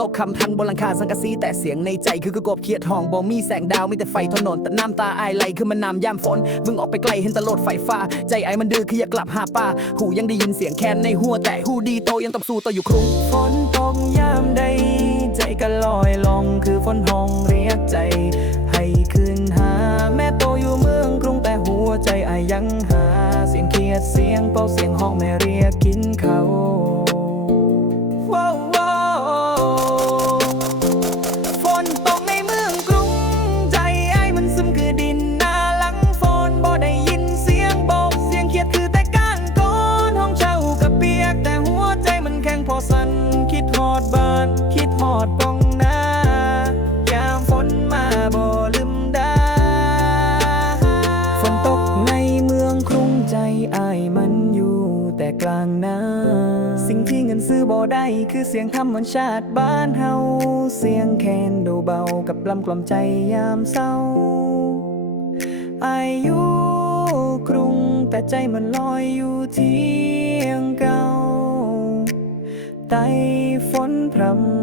ตกคำพังบนหลังคาสังกะสีแต่เสียงในใจคือกระกบเขียดห้องบ่มีแสงดาวมีแต่ไฟถนนแต่น้ำตาอายไหลคือมันน้ำยามฝนมึงออกไปไกลเห็นตโลดไฟฟ้า ใจไอมันดื้อคืออยากกลับหาป้า หูยังได้ยินเสียงแคนในหัวแต่หูดีโตยังต้องสู้ต่ออยู่ครุงฝนตกยามใด ใจก็ลอยลองคือฝนห้องเรียกใจ ให้คืนหา แม่โตอยู่เมืองกรุงแต่หัวใจไอยังหา เสียงเคียดเสียงเป่าเสียงห้องแม่เรียก สัน คิดฮอดบ้าน คิดฮอดปองนายามฝนมาบ่ลืมด้ฝนตกในเมืองกรุงใจอายมันอยู่แต่กลางนาสิ่งที่เงินซื้อบ่ได้คือเสียงธรรมชาติบ้านเฮาเสียงแคนโดเบากับลำกล่อมใจยามเศร้าอายุกรุงแต่ใจมันลอยอยู่ที่ยงเก่า ไต้ฝนพรำ